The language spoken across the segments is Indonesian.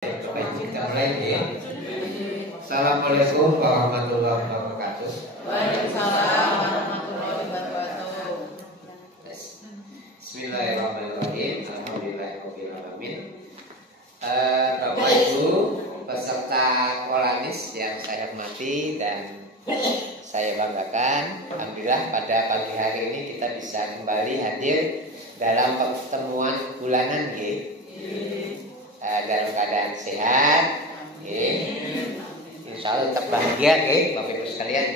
Kita mulai ya. Assalamualaikum warahmatullahi wabarakatuh. Waalaikumsalam warahmatullahi wabarakatuh. Bismillahirrahmanirrahim. Alhamdulillahirabbil alamin. Bapak Ibu peserta Kolanis yang saya hormati dan saya banggakan, alhamdulillah pada pagi hari ini kita bisa kembali hadir dalam pertemuan bulanan dalam keadaan sehat, insya Allah tetap bahagia, Bapak Ibu sekalian.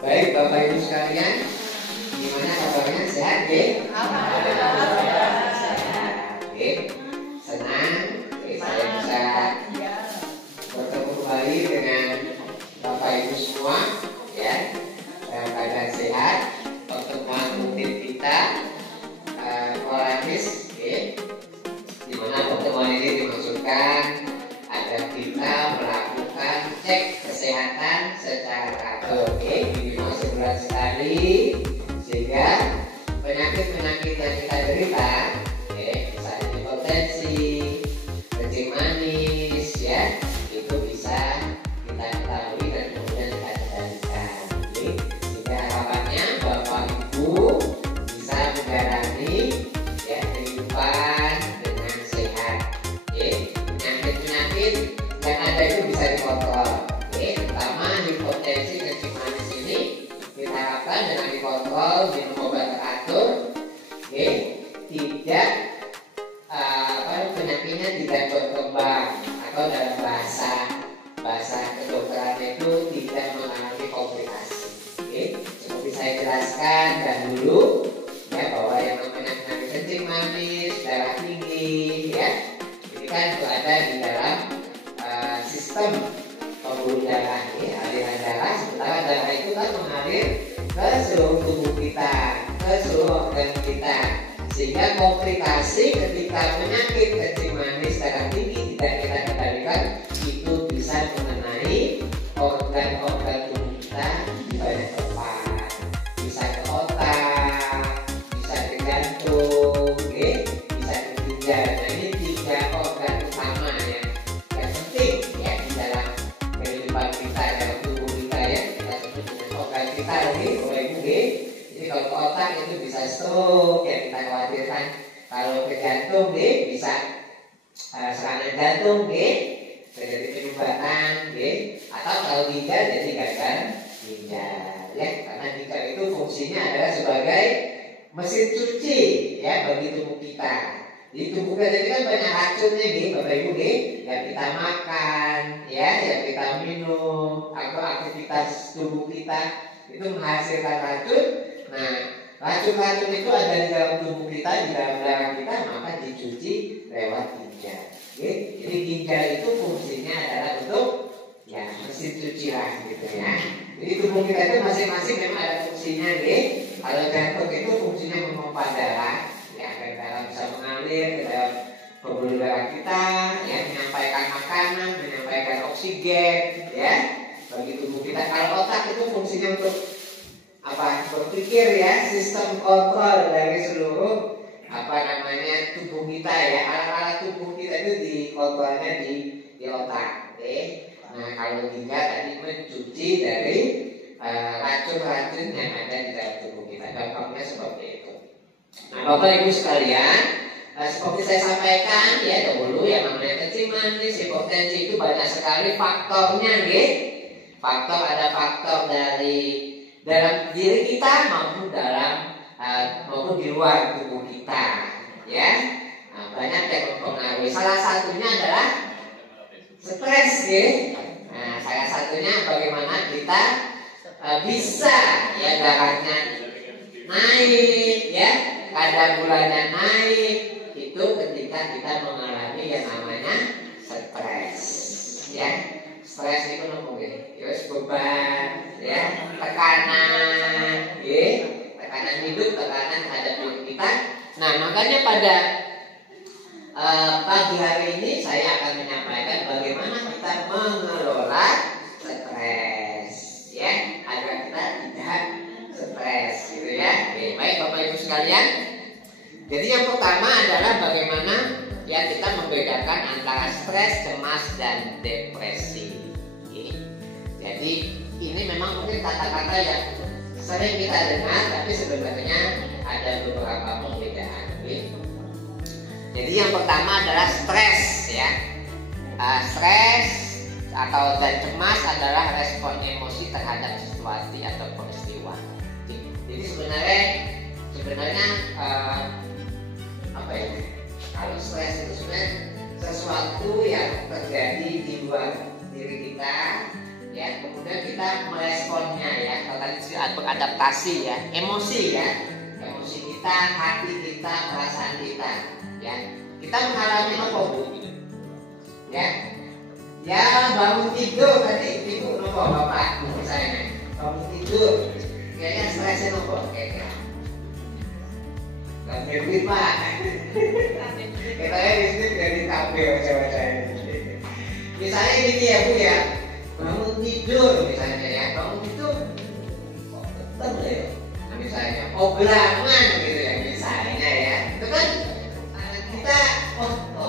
Baik Bapak Ibu sekalian, gimana kabarnya, sehat? Alhamdulillah Sehat. Senang saya bisa bertemu kembali dengan Bapak Ibu semua, ya, dalam keadaan sehat. Pertemuan rutin kita Kolanis, di mana pertemuan ini dimaksudkan agar kita melakukan cek kesehatan secara teratur, minimal sebulan sekali, sehingga penyakit-penyakit yang kita derita, misalnya hipertensi, kencing manis, ya, itu bisa kita ketahui dan kemudian kita kendalikan. Sehingga harapannya Bapak Ibu bisa menjalani kehidupan dengan sehat. Penyakit-penyakit yang ada itu bisa dikontrol. Terutama hipertensi, kencing manis ini kita harapkan dengan dikontrol, minum obat teratur, tidak penyakitnya tidak berkembang, atau dalam bahasa kedokteran itu tidak mengalami komplikasi. Seperti saya jelaskan dahulu, bahwa yang namanya penyakit kencing manis, darah tinggi, ini kan berada di dalam sistem pembuluh darah, aliran darah. Sementara darah itu kan mengalir ke seluruh tubuh kita, ke seluruh organ kita, sehingga komplikasi ketika penyakit kencing manis, darah tinggi tidak kita kendalikan, itu bisa mengenai organ-organ tubuh kita di banyak tempat, bisa ke otak, bisa ke jantung, bisa ke ginjal. Nah, ini tiga organ utama yang penting di dalam kehidupan kita, dalam tubuh kita, kita sebut dengan organ kita, Jadi kalau ke otak itu bisa stroke, kita khawatirkan. Kalau ke jantung bisa serangan jantung, terjadi penyumbatan, atau kalau ginjal jadi gagal ginjal, karena ginjal itu fungsinya adalah sebagai mesin cuci, bagi tubuh kita. Di tubuh kita ini kan banyak racunnya, Bapak Ibu, yang kita makan, yang kita minum, atau aktivitas tubuh kita itu menghasilkan racun. Nah, racun-racun itu ada di dalam tubuh kita, di dalam darah kita, maka dicuci lewat ginjal. Jadi ginjal itu fungsinya adalah untuk mesin cuci lah, Jadi tubuh kita itu masing-masing memang ada fungsinya, Kalau jantung itu fungsinya memompa darah, agar darah bisa mengalir ke dalam pembuluh darah kita, menyampaikan makanan, menyampaikan oksigen, bagi tubuh kita. Kalau otak itu fungsinya untuk berpikir, sistem kontrol dari seluruh tubuh kita, alat-alat tubuh kita itu dikontrolnya di otak. Nah, kalau ginjal tadi mencuci dari racun-racun yang ada di dalam tubuh kita. Contohnya seperti itu. Nah, Bapak Ibu sekalian, seperti saya sampaikan dahulu, yang namanya kencing manis, hipertensi itu banyak sekali faktornya, Ada faktor dari dalam diri kita maupun di luar tubuh kita, Nah, banyak yang mempengaruhi. Salah satunya adalah stres, Nah, salah satunya bagaimana kita bisa darahnya naik, kadar gulanya naik, itu ketika kita mengalami yang namanya stres, Stres itu beban, tekanan, tekanan hidup, tekanan terhadap diri kita. Nah, makanya pada pagi hari ini saya akan menyampaikan bagaimana kita mengelola stres, agar kita tidak stres, Baik Bapak Ibu sekalian, Jadi yang pertama adalah bagaimana ya kita membedakan antara stres, cemas, dan depresi. Oke. Jadi ini memang mungkin kata-kata yang sering kita dengar, tapi sebenarnya ada beberapa perbedaan. Oke. Jadi yang pertama adalah stres ya. Stres atau dan cemas adalah respon emosi terhadap situasi atau peristiwa. Jadi sebenarnya apa ya? Kalau stres itu sebenarnya sesuatu yang terjadi di luar diri kita, ya kemudian kita meresponnya ya. Kalau tadi beradaptasi ya, emosi ya, emosi kita, hati kita, perasaan kita, ya. Kita mengalami apa bu? Ya bangun tidur tadi ibu nopo bapak misalnya bangun tidur kayaknya stresnya nopo kayaknya nggak ngerti pak katanya listrik dari kabel baca ini misalnya ini ya bu ya bangun tidur misalnya ya bangun tidur kok betul ya misalnya berangan gitu ya misalnya ya itu kan kita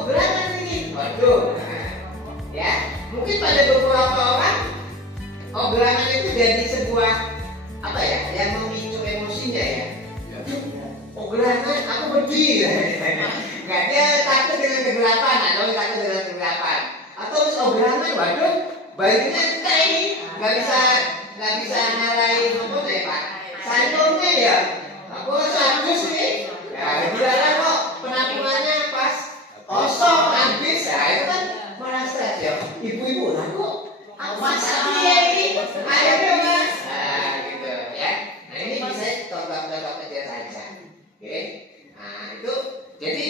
berangan ini waduh ya mungkin pada beberapa orang gerangan itu jadi sebuah apa ya yang memicu emosinya ya gerangan aku berdiri nggak dia takut dengan kegelapan atau takut dengan kegelapan atau gerangan waduh bajunya ini nggak bisa nyalain apa ya pak sandalnya ya aku harus nih ya gerangan kok penampilannya pas kosong habis ya itu kan malah stres ya ibu-ibu lah kok masak dia ini akhirnya mas gitu ya nah ini bisa contoh-contoh kecil saja oke nah itu jadi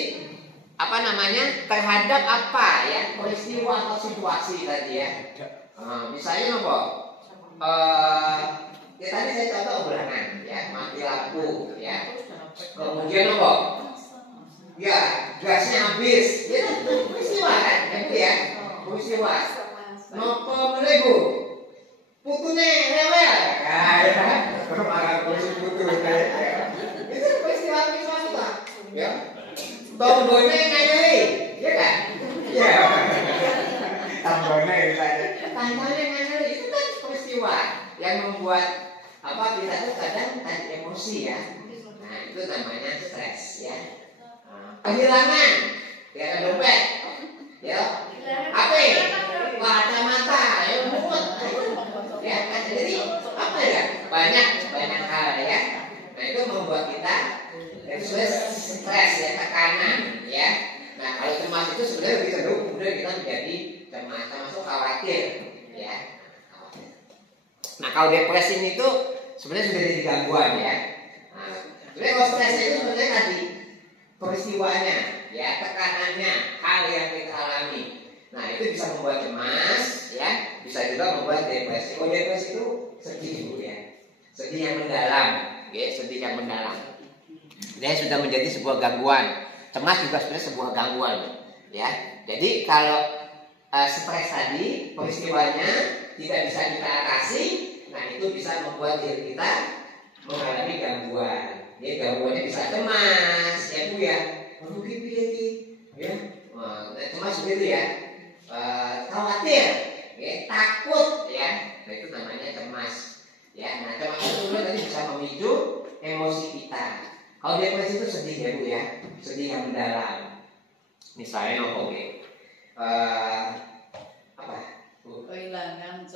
apa namanya terhadap apa ya peristiwa atau situasi tadi ya misalnya apa ya tadi saya contoh berangan ya mati lampu ya kemudian apa ya gasnya habis ya peristiwa kan itu ya peristiwa nopo melebu putunya rewel marah putu itu peristiwa itu ya tombolnya nganyari ya kan ya tombolnya nganyari itu kan peristiwa yang membuat apa kita tuh kadang tadi emosi ya nah itu namanya stres ya kehilangan ya dompet ya HP kacamata ya mulut ya jadi apa ya banyak hal ya nah itu membuat kita stres ya tekanan ya nah kalau cemas itu sebenarnya lebih cenderung kemudian kita menjadi cemas termasuk khawatir ya nah kalau depresi itu sebenarnya sudah jadi gangguan ya nah, sebenarnya kalau stres itu sebenarnya tadi peristiwanya, ya tekanannya, hal yang kita alami. Nah itu bisa membuat cemas, ya bisa juga membuat depresi. Oh depresi itu sedih bu ya, sedih yang mendalam, ya sedih yang mendalam. Dia sudah menjadi sebuah gangguan. Cemas juga sebenarnya sebuah gangguan, ya. Jadi kalau stres tadi peristiwanya tidak bisa kita atasi, nah itu bisa membuat diri kita mengalami gangguan. Ya gangguannya bisa cemas, ya bu ya, mungkin ya, cemas begitu ya, khawatir, ya takut, ya, nah itu namanya cemas, ya, nah cemas itu tadi bisa memicu emosi kita. Kalau depresi itu sedih ya bu ya, sedih yang mendalam, misalnya apa? Kehilangan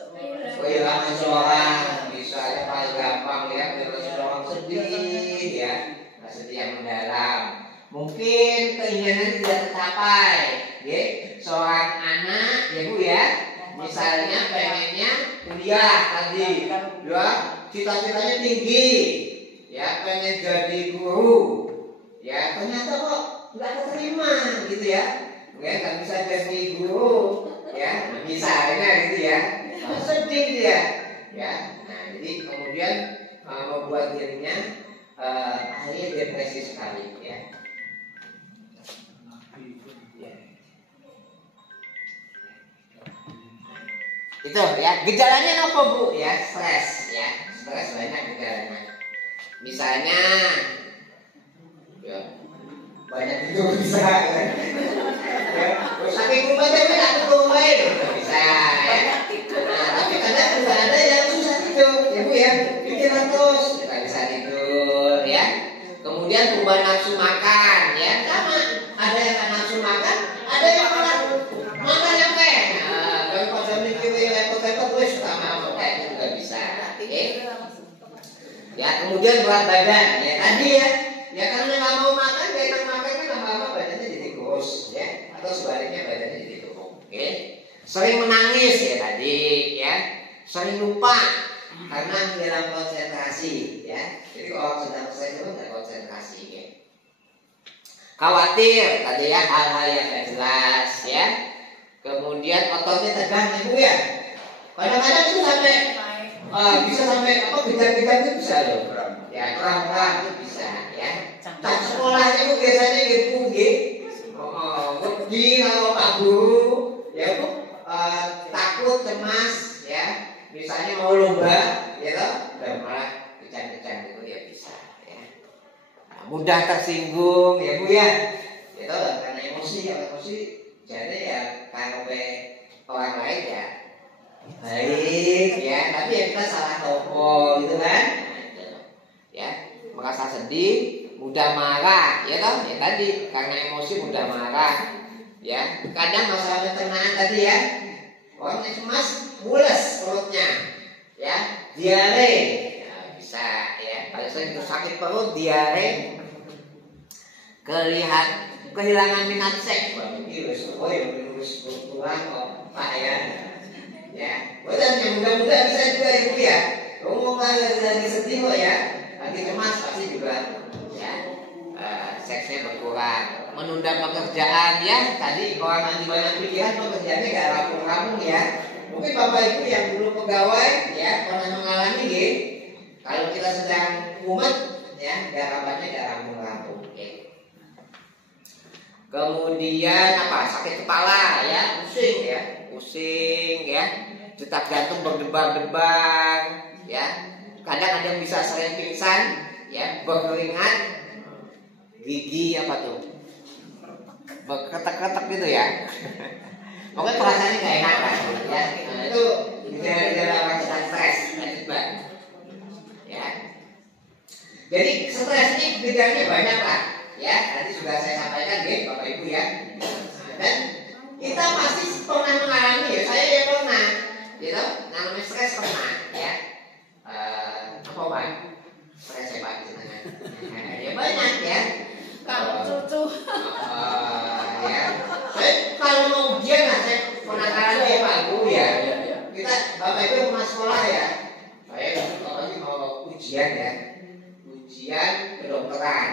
seorang, misalnya paling gampang ya, seorang sedih ya, sedih yang mendalam. Mungkin keinginan tidak tercapai, ya. Seorang anak, ya bu ya, misalnya pengennya kuliah tadi, ya, cita-citanya tinggi, ya, pengen jadi guru, ya, ternyata kok nggak keterima, gitu ya, nggak bisa jadi guru. Ya, misalnya gitu ya, sedih dia, ya. Nah, jadi kemudian membuat dirinya akhirnya depresi sekali, ya. Itu ya, gejalanya apa bu? Ya, stres, ya, stres banyak gejalanya. Misalnya, ya, itu bisa kan? Ya, saking kumpulnya kan aku kumpulin bisa ya. Nah, tapi kadang juga ada yang susah tidur, ya Bu ya, pikiran terus, kita bisa tidur ya. Kemudian perubahan nafsu makan, ya sama. Ada yang kan nafsu makan, ada yang makan yang kayak. Nah, kalau pada mikir repot-repot, gue suka makan kayak itu juga bisa. Oke? Ya kemudian berat badan, ya tadi ya. Ya karena nggak mau makan, gak enak makan kan lama-lama badannya jadi kurus, ya. Atau sebaliknya badannya jadi gemuk. Oke? Sering menangis ya tadi, ya. Sering lupa karena hilang konsentrasi, ya. Jadi kalau sedang stres itu nggak konsentrasi, ya. Khawatir tadi ya hal-hal yang nggak jelas, ya. Kemudian ototnya tegang itu ya. Kadang-kadang itu sampai bisa sampai apa gejala-gejala itu bisa loh. Ya kram-kram itu bisa, ya. Tak sekolahnya itu biasanya gitu, wedi kalau Pak Guru, ya Bu, takut, cemas, ya. Misalnya mau lomba, ya toh, dan malah kejang-kejang itu dia bisa, ya. Nah, mudah tersinggung, ya Bu ya. Itu karena emosi, jadi ya kalau orang lain ya baik, ya. Tapi ya kita salah toko, gitu kan? Ya, merasa sedih, mudah marah, ya toh, ya tadi karena emosi mudah marah, ya. Kadang masalah pencernaan tadi ya. Orangnya cemas, mules perutnya, ya, diare, ya, bisa, ya. Kalau sering sakit perut, diare, kehilangan minat seks, wah ini harus berkurang kok, Pak ya, ya. Dan yang muda-muda bisa juga Ibu ya. Ngomong lagi sedih kok ya, lagi cemas pasti juga, ya, seksnya berkurang. Menunda pekerjaan ya, tadi orang lagi banyak pikiran pekerjaannya gak rampung-rampung ya. Mungkin Bapak Ibu yang dulu pegawai ya pernah mengalami gitu. Kalau kita sedang mumet ya, garapannya gak rampung-rampung. Okay. Kemudian apa? Sakit kepala ya, pusing ya, detak jantung berdebar-debar ya. Kadang ada yang bisa sering pingsan ya, berkeringat, gigi apa tuh? Berketek-ketek gitu ya. Pokoknya perasaannya gak enak kan, ya. Nah, itu gejala-gejala orang sedang stres, ya. Jadi stres ini gejalanya banyak lah, ya. Tadi sudah saya sampaikan, ya, Bapak Ibu ya. Dan kita pasti pernah mengalami, ya. Saya ya pernah, gitu. Namanya stres pernah, ya. Apa Pak? Stres ya Pak, ya banyak ya. Kalau cucu Ya, saya kalau mau ujian lah, saya penakaran ya Pak Guru ya. Kita Bapak Ibu mau sekolah ya. Saya pokoknya mau ujian ya, ujian kedokteran.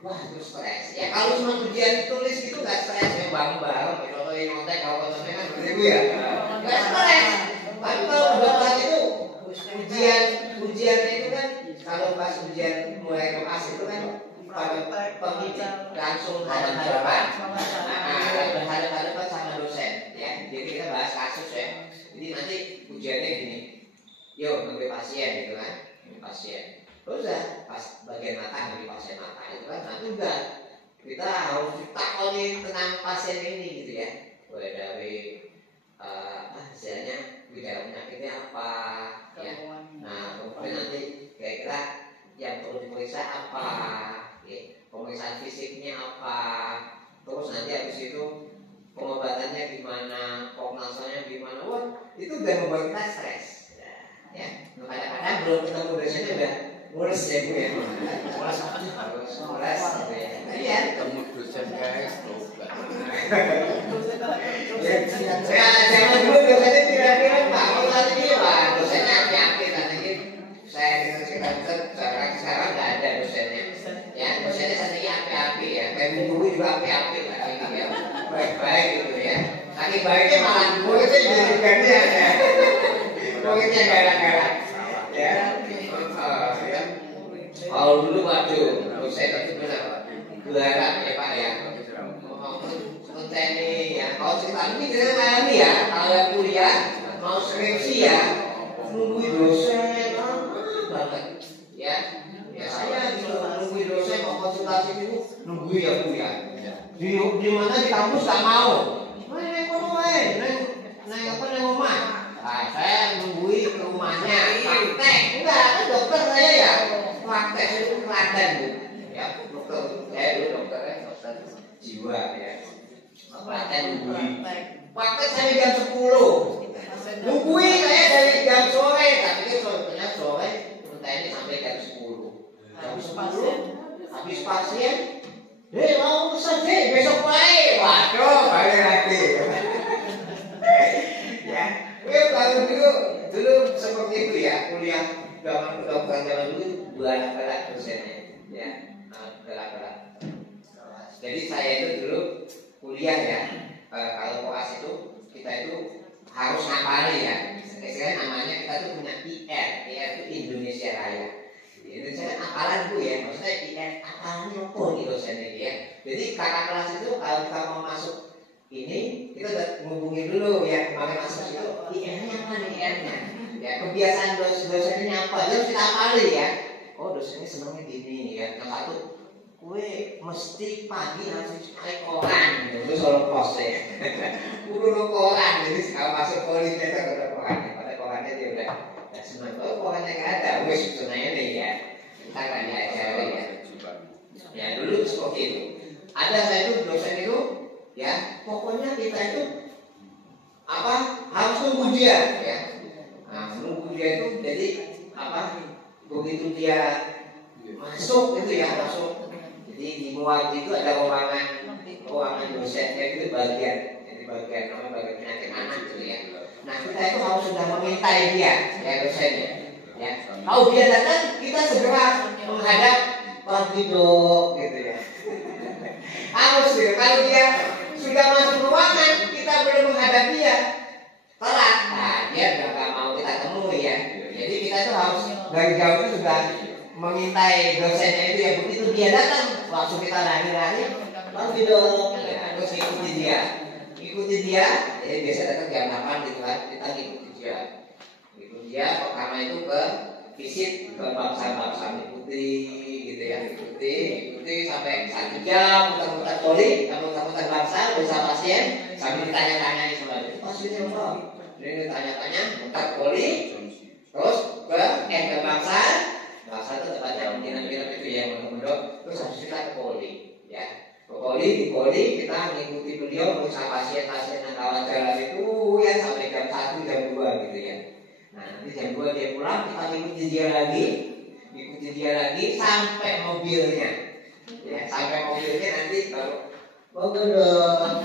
Wah itu stres. Ya kalau cuma ujian tulis itu nggak stres ya, bareng-bareng. Kalau yang ngontek kalau kan begitu ya. Nggak stres. Tapi kalau kedokteran itu ujiannya itu kan kalau pas ujian mulai kelas itu kan pendidik langsung hadap-hadapan, hadap-hadapan sama dosen, ya. Jadi kita bahas kasus ya. Jadi nanti ujiannya gini, yuk ngambil pasien gitu kan, pasien. Terus ya pas bagian mata ngambil pasien mata itu kan, nanti udah kita harus ditakoni tentang pasien ini gitu ya. Mulai dari hasilnya gejala penyakitnya apa, ya. Nah kemudian nanti kira-kira yang perlu diperiksa apa. Pemeriksaan fisiknya apa, terus nanti habis itu pengobatannya gimana, prognosanya gimana. Wah itu udah membuat kita stres ya. Kadang-kadang belum ketemu dosennya udah mulus ya Bu ya, mulus gitu ya. Iya ketemu dosen guys ya, zaman dulu dosennya kira-kira Pak, kalau saat ini Pak dosennya api-api nanti saya sekarang nggak ada dosennya. Ya, dosennya santinya api-api ya, kayak guru juga api-api lah gitu ya, baik-baik gitu ya. Saking baiknya malah muridnya jadi gantian ya, muridnya galak-galak ya. Kalau dulu waduh, dosen itu benar galak ya Pak ya. Seperti ini ya, kalau cerita ini kita ngalami ya, kalau yang kuliah mau skripsi ya, nungguin dosen banget ya. Ya saya gitu nungguin dosen mau konsultasi itu nungguin ya Bu ya. mana di kampus gak mau. Neng kono wae, neng apa neng rumah. Nah, saya nunggui ke rumahnya, praktek. Enggak, kan dokter saya ya. Praktek itu teladan Bu. Ya, dokter. Saya dulu dokternya dokter jiwa ya. Praktek nunggui. Praktek sampai jam 10. Nunggui saya dari jam sore, tapi kan soalnya sore, kita ini sampai jam 10. Jam 10 habis pasien. Mau pesan deh, besok wae. Waduh, balik lagi. Ya, kalau dulu seperti itu ya, kuliah zaman kedokteran zaman dulu galak-galak dosennya, ya, galak-galak. Jadi saya itu dulu kuliah ya, kalau koas itu kita itu harus ngapalin ya. Sekarang namanya kita tuh punya IR itu Indonesia Raya. Indonesia apalan Bu ya, maksudnya IR apalannya apa nih dosennya ya. Jadi kakak kelas itu kalau kita mau masuk ini kita udah ngubungin dulu ya, kemarin masuk itu IR-nya apa nih IR-nya. Ya kebiasaan dosennya apa, terus kita apalin ya. Oh dosennya senangnya gini ya. Yang satu, kue mesti pagi harus naik koran, itu solo pos ya. Kudu koran, jadi kalau masuk politik kan ada korannya, pada korannya dia udah senang. Oh korannya nggak ada, wes senangnya nih ya. Kita kan di acara ya. Ya dulu seperti itu. Ada saya itu dosen itu, ya pokoknya kita itu apa harus nunggu dia, ya. Nah, nunggu dia itu jadi apa? Begitu dia masuk itu ya masuk. Jadi di muat itu ada ruangan dosennya itu bagian, jadi bagian namanya bagian penyakit anak gitu ya. Nah kita itu harus sudah memintai dia, ya dosennya. Ya, kalau dia datang kita segera menghadap Pak Dok gitu ya. Harus gitu. Kalau dia sudah masuk ruangan kita belum menghadap dia, telat. Nah dia nggak mau kita temui ya. Jadi kita tuh harus dari jauh itu sudah mengintai dosennya itu ya. Begitu dia datang langsung kita lari-lari Pak Dok ya, terus ikuti dia. Jadi biasa datang jam 8 gitu kan, kita ikuti dia. Pertama itu ke visit ke bangsa-bangsa ikuti gitu ya, ikuti sampai 1 jam muter-muter poli, muter-muter bangsa bersama pasien sambil ditanya-tanya sama dia. Pasiennya apa? Jadi ditanya-tanya muter poli, terus ke bangsa itu tempatnya menginap itu ya mondok, terus habis kita ke poli ya. Di poli kita mengikuti beliau bersama pasien-pasien yang rawat jalan itu ya sampai jam 1 jam 2 gitu ya. Nah nanti jam 2 dia pulang, kita ikuti dia lagi sampai mobilnya ya, sampai mobilnya nanti baru monggo dong.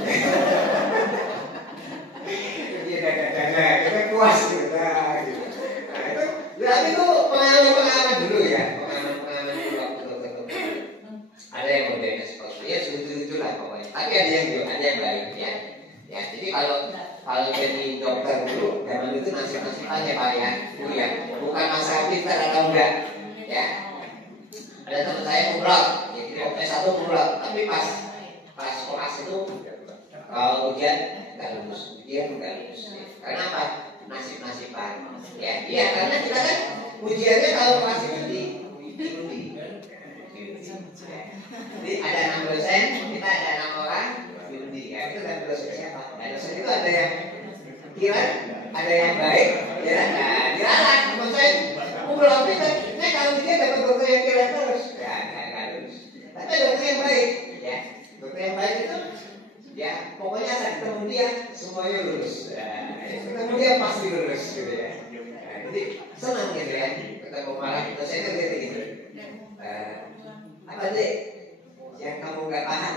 Dia dadah kita puas gitu. Nah itu berarti itu pengalaman dulu ya, pengalaman dulu waktu dokter. Ada yang modernnya seperti ya lucu-lucu lah pokoknya, tapi ada yang baik ya. Ya jadi kalau jadi dokter dulu zaman itu nasib-nasiban ya Pak ya, dulu ya, bukan masalah pintar atau enggak ya. Ada teman saya umroh, jadi S1 umroh, tapi pas koas itu kalau ujian nggak lulus. Karena apa? Nasib-nasiban ya. Iya karena kita kan ujiannya kalau koas itu diundi. Jadi ada 6 dosen, kita ada 6 orang diundi ya. Itu kan dosen siapa? Nah dosen itu ada yang kira, ada yang baik, ya. Nah diralat, dosen umroh kita. Nah kalau dia dapat dokter yang kira terus, ya nggak lulus. Tapi dokter yang baik, ya. Dokter yang baik itu, ya pokoknya saat ketemu dia semuanya lulus. Nah, ketemu dia pasti lulus, gitu ya. Nah, jadi senang gitu ya. Ketemu malah dosen itu gitu. Apa sih yang kamu nggak paham?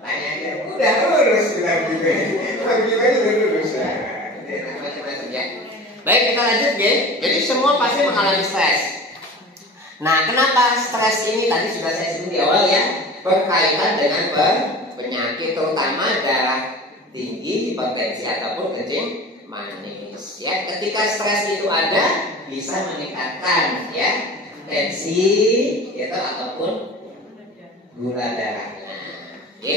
Tanya dia, udah lulus bilang gitu. Gimana udah lulus ya? Macam-macam ya. Baik kita lanjut ya. Jadi semua pasti mengalami stres. Nah kenapa stres ini tadi sudah saya sebut di awal ya, berkaitan dengan penyakit terutama darah tinggi, hipertensi ataupun kencing manis. Ya ketika stres itu ada bisa meningkatkan ya tensi gitu ataupun gula darahnya. Oke.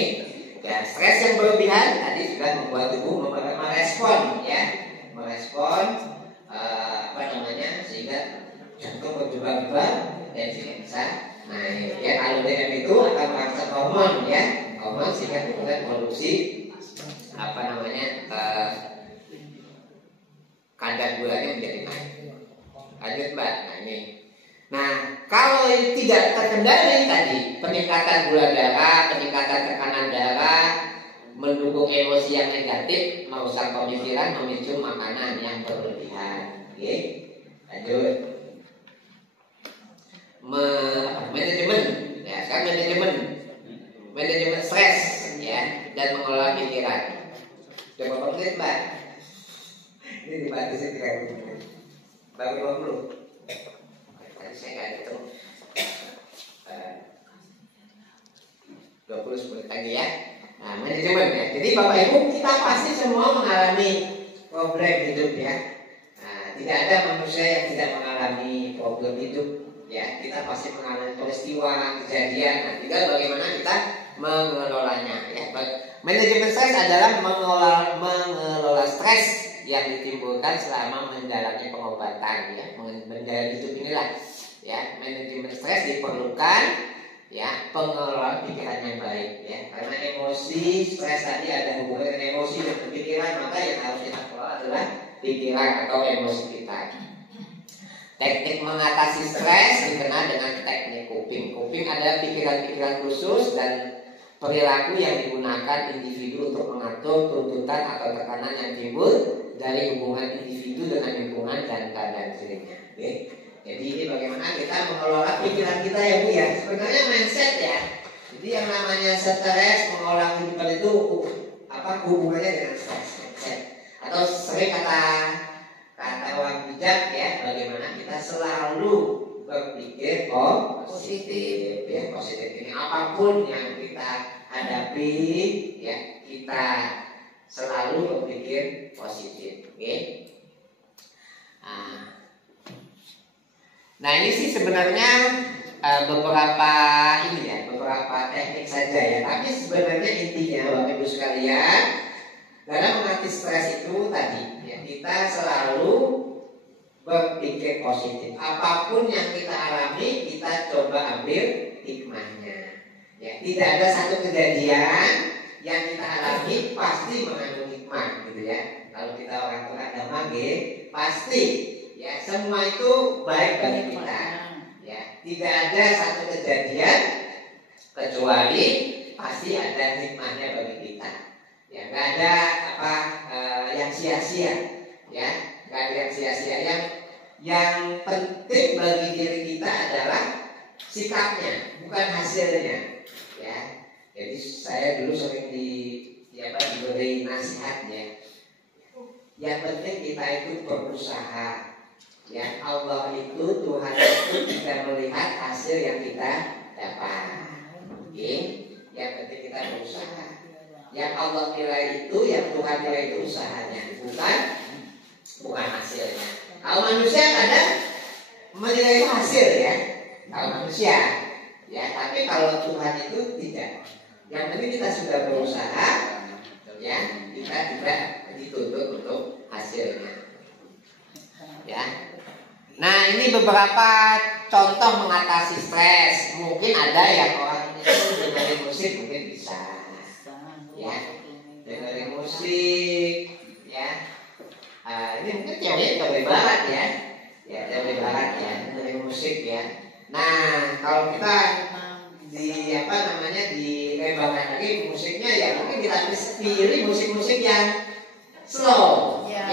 Ya, stres yang berlebihan tadi sudah membuat tubuh merespon sehingga jantung berdebar-debar, tensinya bisa naik. Ya, kalau DM itu akan merangsang hormon ya, hormon sehingga kemudian produksi kadar gulanya menjadi naik. Lanjut Mbak. Nah ini. Nah kalau tidak terkendali tadi peningkatan gula darah, peningkatan tekanan darah, mendukung emosi yang negatif, merusak pemikiran, memicu makanan yang berlebihan. Oke. Lanjut. Manajemen. Ya, sekarang manajemen stres ya dan mengelola pikiran. Coba menit Mbak. Ini dibatasi 30 menit. Baru 20. Tadi saya nggak hitung. 20 menit lagi ya. Nah, manajemen ya. Jadi Bapak Ibu kita pasti semua mengalami problem hidup ya. Nah, tidak ada manusia yang tidak mengalami problem hidup ya. Kita pasti mengalami peristiwa, kejadian. Nah, tinggal bagaimana kita mengelolanya ya. Manajemen stres adalah mengelola stres yang ditimbulkan selama menjalani pengobatan ya, menjalani hidup inilah ya. Manajemen stres diperlukan ya, pengelolaan pikiran yang baik ya, karena emosi stres tadi ada hubungan dengan emosi dan pikiran, maka yang harus kita kelola adalah pikiran atau emosi kita. Teknik mengatasi stres dikenal dengan teknik coping. Coping adalah pikiran-pikiran khusus dan perilaku yang digunakan individu untuk mengatur tuntutan atau tekanan yang timbul dari hubungan individu dengan lingkungan dan keadaan sekelilingnya. Okay. Jadi ini bagaimana kita mengelola pikiran kita ya Bu ya. Sebenarnya mindset ya. Jadi yang namanya stres, mengolah kehidupan itu hubungannya dengan stres, mindset. Atau sering kata orang bijak ya, bagaimana kita selalu berpikir positif ya. Positif ini apapun yang kita hadapi ya, kita selalu berpikir positif. Oke. Nah ini sih sebenarnya beberapa teknik saja ya. Tapi sebenarnya intinya Bapak Ibu sekalian, dalam mengatasi stres itu tadi ya, kita selalu berpikir positif. Apapun yang kita alami, kita coba ambil hikmahnya. Ya, tidak ada satu kejadian yang kita alami pasti mengandung hikmah, gitu ya. Kalau kita orang beragama, pasti ya semua itu baik bagi kita. Ya, tidak ada satu kejadian kecuali pasti ada hikmahnya bagi kita. Ya, nggak ada yang sia-sia. Ya, nggak ada yang sia-sia. Yang penting bagi diri kita adalah sikapnya, bukan hasilnya. Ya, jadi saya dulu sering diberi nasihat ya. Yang penting kita itu berusaha. Ya, Allah itu, Tuhan itu tidak melihat hasil yang kita dapat. Oke, yang penting kita berusaha. Yang Allah nilai itu, yang Tuhan nilai itu usahanya, bukan hasilnya. Kalau manusia kadang menilai hasil ya, kalau manusia ya, tapi kalau Tuhan itu tidak. Yang penting kita sudah berusaha ya, kita tidak dituntut untuk hasilnya ya. Nah ini beberapa contoh mengatasi stres. Mungkin ada yang orang ini dengerin musik, mungkin bisa ya, dengerin musik ya. Ini mungkin teori barat ya, teori barat ya, dengerin musik ya. Nah kalau kita dilembangkan lagi musiknya ya, mungkin kita pilih musik-musik yang slow ya.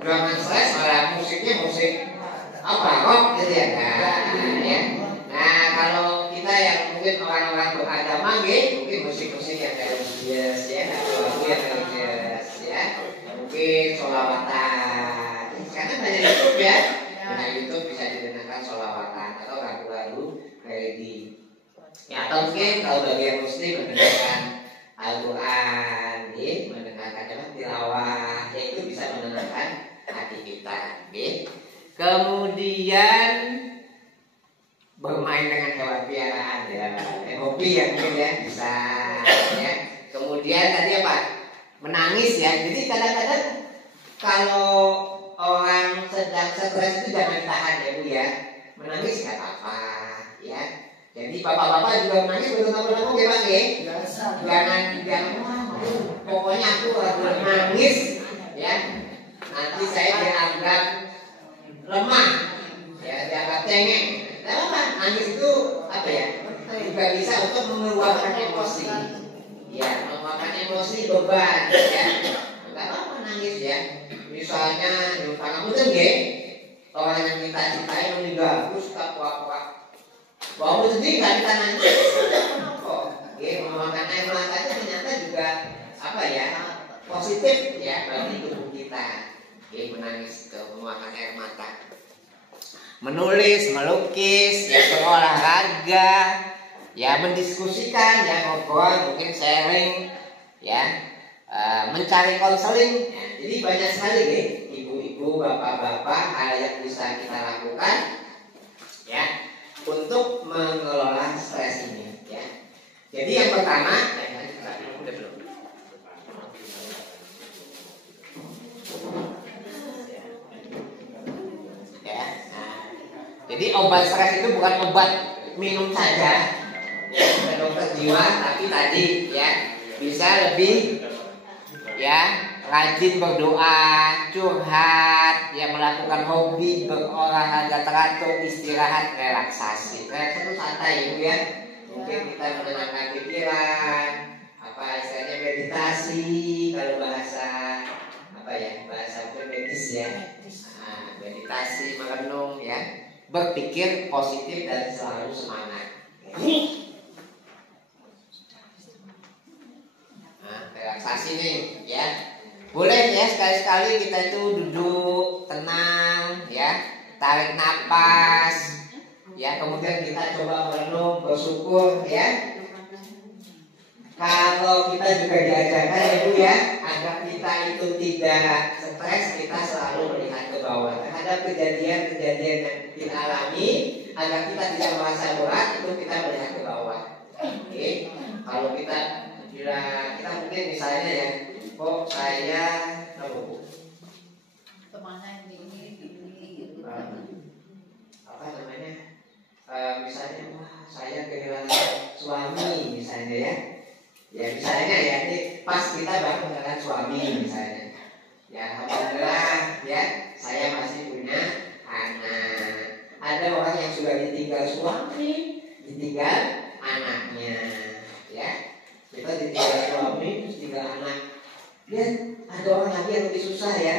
Jangan stres malah musiknya musik rock gitu ya. Nah kalau kita yang mungkin orang-orang beragama mungkin musik-musik yang religius ya, lagu yang religius ya, mungkin sholawatan. Sekarang banyak YouTube ya, banyak YouTube bisa didengarkan sholawatan atau lagu-lagu religi. Ya atau mungkin kalau bagi yang muslim mendengarkan Al-Quran, mendengarkan tilawah, ya itu bisa menenangkan hati kita. Kemudian bermain dengan hewan piaraan ya, hobi ya mungkin ya bisa ya. Kemudian tadi menangis ya. Jadi kadang-kadang kalau orang sedang stres itu jangan tahan ya Bu ya. Menangis nggak apa-apa ya. Jadi bapak-bapak juga menangis betul menanggung ya Pak ya. Biasa. Jangan wah, pokoknya aku harus nangis ya. Nanti saya dianggap lemah, ya dianggap cengeng. Tidak apa, nangis itu apa ya? Juga bisa untuk mengeluarkan emosi. Ya, mengeluarkan emosi beban ya. Tidak apa nangis ya. Misalnya di kamu tuh orang yang kita cintai meninggal, terus kita kuat-kuat. Bahwa sendiri nggak kita nangis, kenapa? Mengeluarkan air mata itu ternyata juga apa ya? Positif ya bagi tubuh kita. Menangis itu mengeluarkan air mata. Menulis, melukis, ya berolahraga, ya mendiskusikan, ya ngobrol, mungkin sharing, ya mencari konseling. Ya, jadi banyak sekali ya, ibu-ibu, bapak-bapak hal yang bisa kita lakukan, ya untuk mengelola stres ini. Ya. Jadi yang pertama, jadi obat stres itu bukan obat minum saja, ya, ke dokter jiwa, tapi tadi ya bisa lebih ya rajin berdoa, curhat, ya melakukan hobi, berolahraga teratur, istirahat, relaksasi. Relaksasi itu santai ibu ya. Mungkin kita menenangkan pikiran, apa istilahnya meditasi, kalau bahasa apa ya bahasa medis ya, meditasi merenung ya. Berpikir positif dan selalu semangat. Nah, relaksasi nih, ya. Boleh ya sekali-sekali kita itu duduk tenang, ya, tarik napas, ya. Kemudian kita coba merenung, bersyukur, ya. Kalau kita juga diajarkan ya Bu ya, agar kita itu tidak stres, kita selalu melihat ke bawah terhadap kejadian-kejadian yang kita alami, agar kita tidak merasa berat, itu kita melihat ke bawah. Oke, kalau kita mungkin misalnya ya, kok saya Temannya ini apa namanya? Misalnya wah saya kehilangan suami misalnya ya. Ya misalnya ya ini pas kita baru kehilangan suami misalnya. Ya alhamdulillah ya saya masih punya anak. Ada orang yang sudah ditinggal suami, ditinggal anaknya, ya. Kita ditinggal suami, terus tinggal anak. Ya ada orang lagi yang lebih susah ya,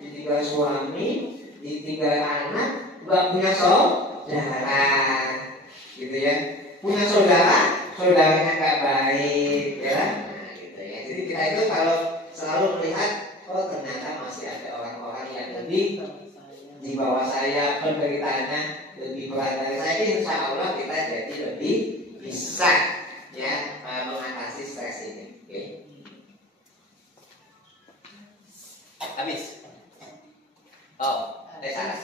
ditinggal suami, ditinggal anak, nggak punya saudara, gitu ya. Punya saudaranya nggak baik, ya. Nah, gitu ya. Jadi kita itu kalau selalu melihat, oh ternyata masih ada orang-orang yang lebih di bawah saya, penderitaannya lebih berat dari saya, insya Allah kita jadi lebih bisa ya mengatasi stres ini. Oke. Habis. Oh, salah.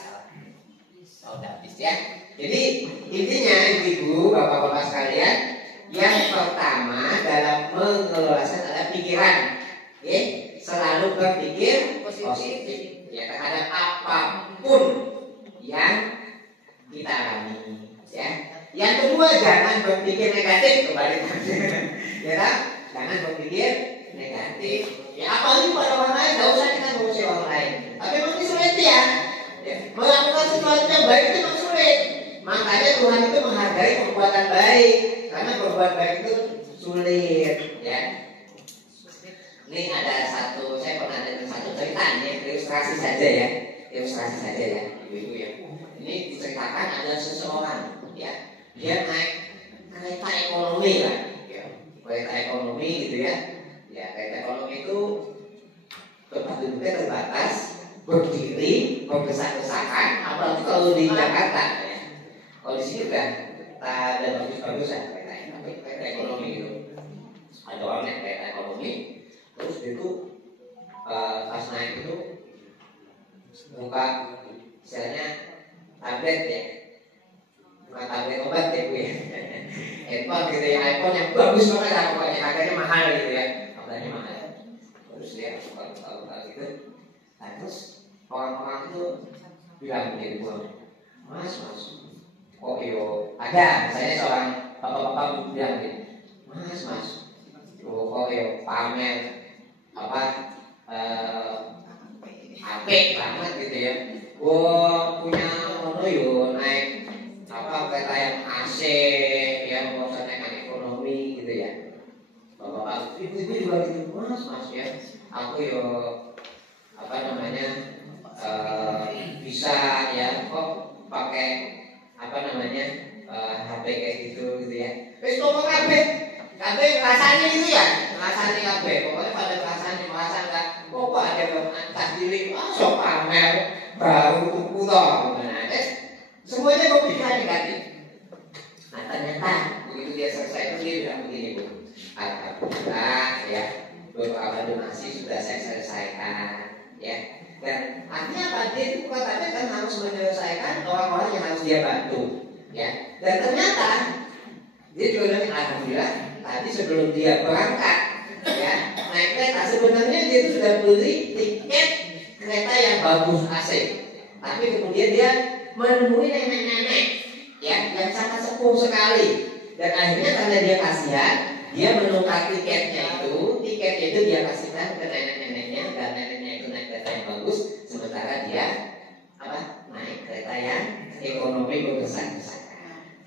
Oh, udah habis ya. Jadi intinya ibu, bapak-bapak sekalian, yang pertama dalam mengelola stres adalah pikiran. Oke, selalu berpikir positif. Ya terhadap apapun yang kita alami, ya. Yang kedua jangan berpikir negatif kembali, ya kan? Jangan berpikir negatif. Ya apalagi pada orang lain, tidak usah kita ngurusi orang lain. Tapi memang sulit ya. Melakukan sesuatu yang baik itu memang sulit. Makanya Tuhan itu menghargai perbuatan baik, karena berbuat baik itu sulit, ya. Ini ada satu, saya pernah dengar satu cerita ini, ilustrasi saja ya, ibu-ibu ya. Ini diceritakan ada seseorang, ya, dia naik kereta ekonomi lah, ya, kereta ekonomi gitu ya. Ya kereta ekonomi itu tempat duduknya terbatas, berdiri, berdesak-desakan, apalagi kalau di Jakarta, ya. Kalau di sini udah ada bagus-bagus ya kereta ekonomi itu. Ada orang naik kereta ekonomi. Terus itu pas naik itu buka misalnya tablet ya, bukan tablet obat ya Bu ya, handphone gitu ya, iPhone yang bagus banget lah pokoknya, harganya mahal gitu ya, harganya mahal. Terus dia buka gitu, nah terus orang-orang itu bilang begini, Mas, kok yo ada misalnya seorang bapak-bapak bilang gitu, mas kok yo pamer apa apik banget gitu ya, gua punya mono yo naik apa kereta yang AC yang nggak usah naik ekonomi gitu ya. Bapak ibu juga gitu, mas ya, aku yo apa namanya bisa ya kok pakai apa namanya HP kayak gitu ya. Wis ngomong kabeh rasanya gitu ya, rasanya kabeh pokoknya pada rasanya merasa enggak kok ada tas diri sok pamer baru tuku toh. Nah, semuanya kok pikiran negatif. Nah ternyata begitu dia selesai itu dia bilang begini, Bu, alhamdulillah ya beberapa donasi sudah saya selesaikan ya. Dan artinya apa? Dia itu katanya kan harus menyelesaikan orang-orang yang harus dia bantu ya. Dan ternyata dia juga bilang alhamdulillah tadi sebelum dia berangkat ya naik kereta sebenarnya dia itu sudah beli tiket kereta yang bagus AC, tapi kemudian dia menemui nenek-nenek ya yang sangat sepuh sekali, dan akhirnya karena dia kasihan dia menukar tiketnya itu dia kasihkan ke nenek-neneknya, dan neneknya itu naik kereta yang bagus sementara dia apa naik kereta yang ekonomi berkesan-kesan.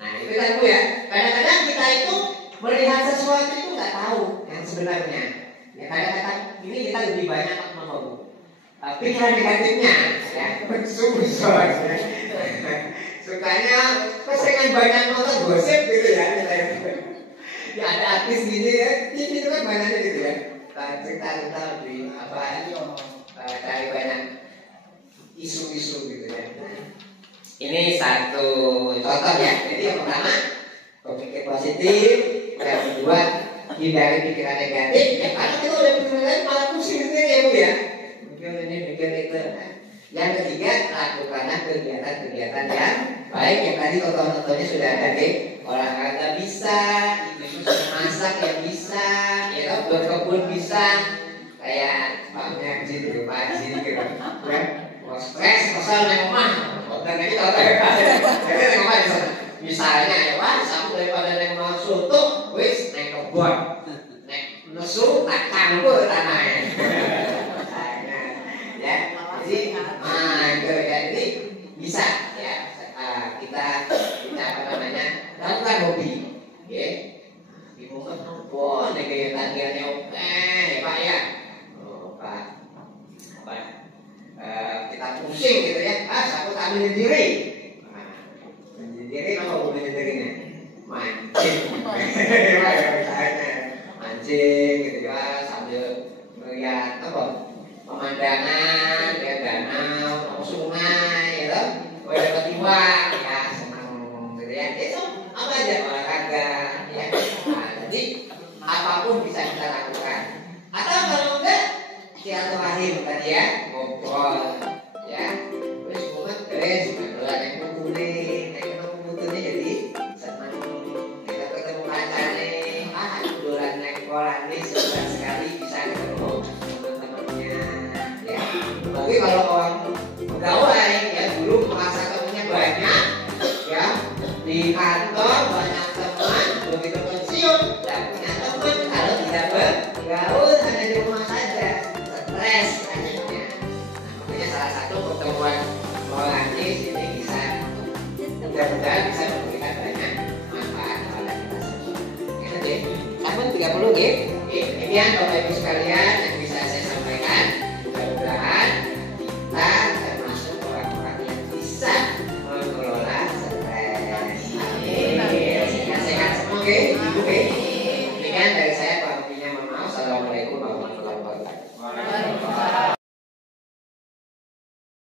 Nah itu kan Bu ya, kadang-kadang kita itu melihat sesuatu itu nggak tahu yang sebenarnya ya, kadang-kadang ini kita lebih banyak mau pikiran negatifnya ya, sukanya keseringan banyak nonton gosip gitu ya. Ya ada artis gini ya, TV itu kan banyaknya gitu ya, cerita-cerita lebih apa cari banyak isu-isu gitu ya. Ini satu contoh ya. Jadi yang pertama berpikir positif, yang kedua hindari pikiran negatif. Yang karena kita udah pikiran malah pusing sendiri ya Bu ya. Mikir ini mikir itu. Yang ketiga lakukanlah kegiatan-kegiatan yang baik. Yang tadi contoh-contohnya sudah ada deh. Olahraga bisa, ibu masak yang bisa, ya kan berkebun bisa, kayak Pak Merji gitu, Pak Haji gitu ya. Mau stres, kesal naik rumah. Dan ini kalau jadi misalnya ya wah sama daripada naik rumah soto, wis naik kebun, naik nesu, tak campur tanahnya. Ya, jadi itu ya, ini bisa ya kita apa namanya lakukan hobi, ya. Ibu kan pun kegiatannya oke, ya Pak ya, Pak apa? Kita pusing gitu ya, aku tak menyendiri. Menyendiri apa menyendirinya? Mancing, mancing gitu ya, sambil melihat apa pemandangan, ya danau, sungai, gitu, dapat iwan, ya senang gitu ya. Itu apa aja olahraga, ya. Nah, jadi apapun bisa kita lakukan. Atau kalau enggak silaturahim tadi ya, ngobrol ya. Terus bukan yang kumpulin, yang ketemu jadi senang. Kita ketemu pacarnya, bulan naik sekolah nih sebulan sekali bisa ketemu teman-temannya ya. Tapi kalau orang pegawai ya dulu merasa temannya banyak ya, di kantor banyak teman, begitu pensiun tidak punya teman, kalau tidak bergaul hanya di rumah saja, stres akhirnya. Makanya salah satu pertemuan moralis ini bisa mudah-mudahan bisa memberikan banyak manfaat kepada kita semua. Ini 30 gitu. Demikian Bapak Ibu sekalian.